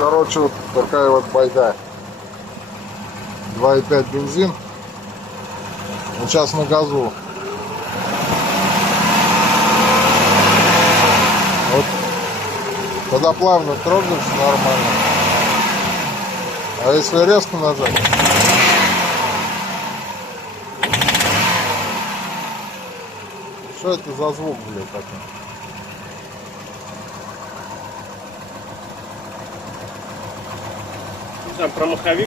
Короче, вот такая вот байда. 2,5 бензин. Вот сейчас на газу. Вот. Когда плавно трогаешься, нормально. А если резко нажать? Что это за звук, блядь, такой? Не знаю, про маховик.